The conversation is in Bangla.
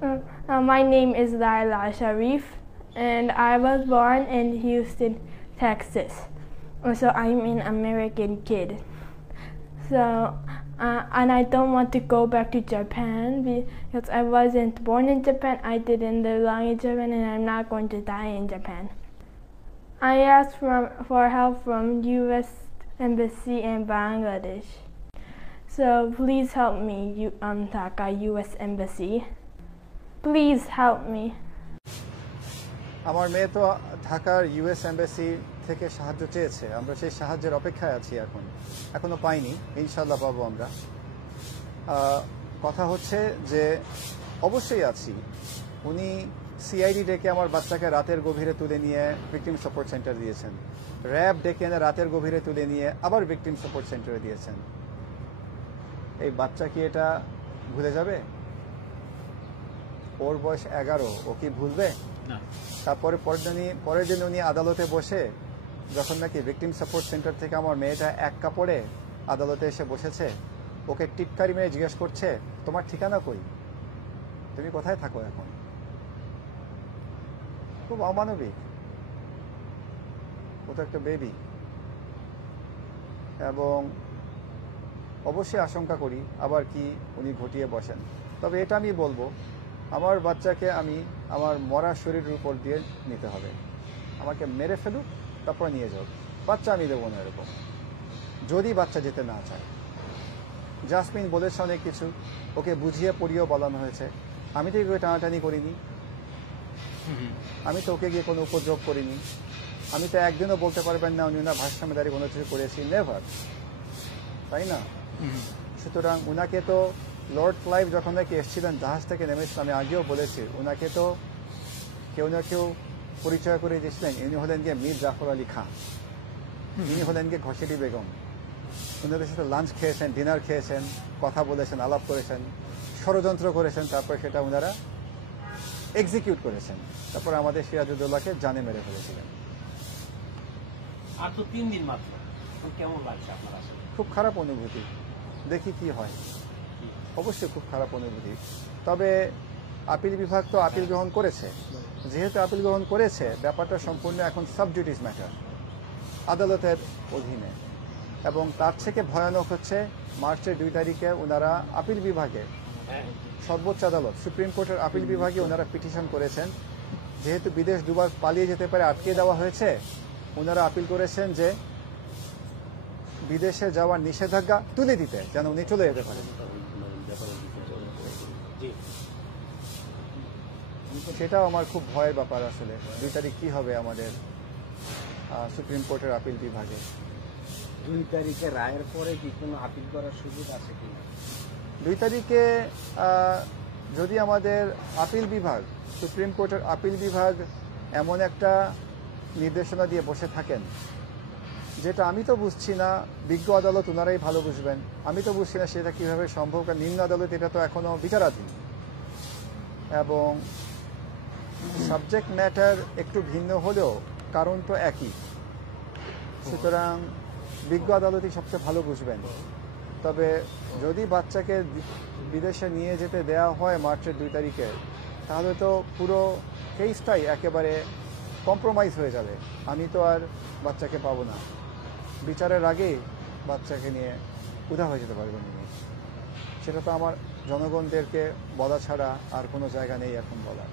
My name is Laila Sharif, and I was born in Houston, Texas. So I'm an American kid. So, and I don't want to go back to Japan because I wasn't born in Japan, I didn't live long in Japan, and I'm not going to die in Japan. I asked for help from U.S. Embassy in Bangladesh. So please help me, Dhaka U.S. Embassy. Please help me. আমার মেয়ে তো ঢাকার ইউএস এমবাসি থেকে সাহায্য চেয়েছে, আমরা সেই সাহায্যের অপেক্ষায় আছি। এখনো পাইনি, ইনশাল্লাহ পাবো আমরা। কথা হচ্ছে যে অবশ্যই আছি। উনি সিআইডি ডেকে আমার বাচ্চাকে রাতের গভীরে তুলে নিয়ে ভিকটিম সাপোর্ট সেন্টার দিয়েছেন, র্যাব ডেকে এনে রাতের গভীরে তুলে নিয়ে আবার ভিকটিম সাপোর্ট সেন্টারে দিয়েছেন। এই বাচ্চা কি এটা ভুলে যাবে? ওর বয়স 11, ও কি ভুলবে? তারপরে পরের দিন উনি আদালতে বসে, যখন নাকি ভিকটিম সাপোর্ট সেন্টার থেকে আমার মেয়েটা এক কাপড়ে আদালতে এসে বসেছে, ওকে টিটকারি মেয়ে জিজ্ঞেস করছে, তোমার ঠিকানা কই, তুমি কোথায় থাকো এখন? খুব অমানবিক। ও তো একটা বেবি। এবং অবশ্যই আশঙ্কা করি আবার কি উনি ঘটিয়ে বসেন। তবে এটা আমি বলবো, আমার বাচ্চাকে আমি আমার মরা শরীরের উপর দিয়ে নিতে হবে। আমাকে মেরে ফেলুক, তারপর নিয়ে যাও, বাচ্চা আমি দেবো না এরকম, যদি বাচ্চা যেতে না চায়। জাসমিন বলেছে অনেক কিছু, ওকে বুঝিয়ে পড়িয়েও বলানো হয়েছে। আমি তো এগুলো টানাটানি করিনি, আমি তো ওকে গিয়ে কোনো উপদ্রব করিনি। আমি তো একদিনও বলতে পারবেন না উনি ওনার ভারসাম্যদারি কোনো কিছু করেছি, নেভার, তাই না? সুতরাং উনাকে তো লর্ড ক্লাইভ যখন নাকি এসেছিলেন জাহাজ থেকে নেমেছিলেন, আমি আগেও বলেছি, ওনাকে তো কেউ না কেউ পরিচয় করে দিয়েছিলেন। ইনি হলেন গিয়ে মীর জাফর আলী খান, ইনি হলেন গিয়ে ঘসেটি বেগম। ওনাদের সাথে লাঞ্চ খেয়েছেন, ডিনার খেয়েছেন, কথা বলেছেন, আলাপ করেছেন, ষড়যন্ত্র করেছেন, তারপর সেটা ওনারা এক্সিকিউট করেছেন। তারপর আমাদের সিরাজউদ্দৌলাকে জানে মেরে ফেলেছিলেন। আর তো 3 দিন মাত্র, কেমন লাগছে আপনার? খুব খারাপ অনুভূতি, দেখি কি হয়। অবশ্যই খুব খারাপ অনুভূতি। তবে আপিল বিভাগ তো আপিল গ্রহণ করেছে, যেহেতু আপিল গ্রহণ করেছে, ব্যাপারটা সম্পূর্ণ এখন সাবজুডিস ম্যাটার, আদালতের অধীনে। এবং তার থেকে ভয়ানক হচ্ছে মার্চের 2 তারিখে ওনারা আপিল বিভাগে, সর্বোচ্চ আদালত সুপ্রিম কোর্টের আপিল বিভাগে ওনারা পিটিশন করেছেন, যেহেতু বিদেশ দুবার পালিয়ে যেতে পারে, আটকে দেওয়া হয়েছে, ওনারা আপিল করেছেন যে বিদেশে যাওয়ার নিষেধাজ্ঞা তুলে দিতে, যেন উনি চলে যেতে পারেন। সেটাও আমার খুব ভয়ের ব্যাপার আসলে। 2 তারিখ কি হবে আমাদের সুপ্রিম কোর্টের আপিল বিভাগে? 2 তারিখে রায়ের পরে কি কোনো আপিল করার সুযোগ আছে কিনা? 2 তারিখে যদি আমাদের আপিল বিভাগ, সুপ্রিম কোর্টের আপিল বিভাগ এমন একটা নির্দেশনা দিয়ে বসে থাকেন, যেটা আমি তো বুঝছি না, বিজ্ঞ আদালত ওনারাই ভালো বুঝবেন, আমি তো বুঝছি না সেটা কিভাবে সম্ভব। কারণ নিম্ন আদালত এটা তো এখনো বিচারাধীন এবং সাবজেক্ট ম্যাটার একটু ভিন্ন হলেও কারণ তো একই। সুতরাং বিজ্ঞ আদালতই সবচেয়ে ভালো বুঝবেন। তবে যদি বাচ্চাকে বিদেশে নিয়ে যেতে দেওয়া হয় মার্চের 2 তারিখে, তাহলে তো পুরো কেসটাই একেবারে কম্প্রোমাইজ হয়ে যাবে। আমি তো আর বাচ্চাকে পাবো না, বিচারের আগেই বাচ্চাকে নিয়ে উধাও হয়ে যেতে পারবেন উনি। সেটা তো আমার জনগণদেরকে বলা ছাড়া আর কোনো জায়গা নেই এখন বলার।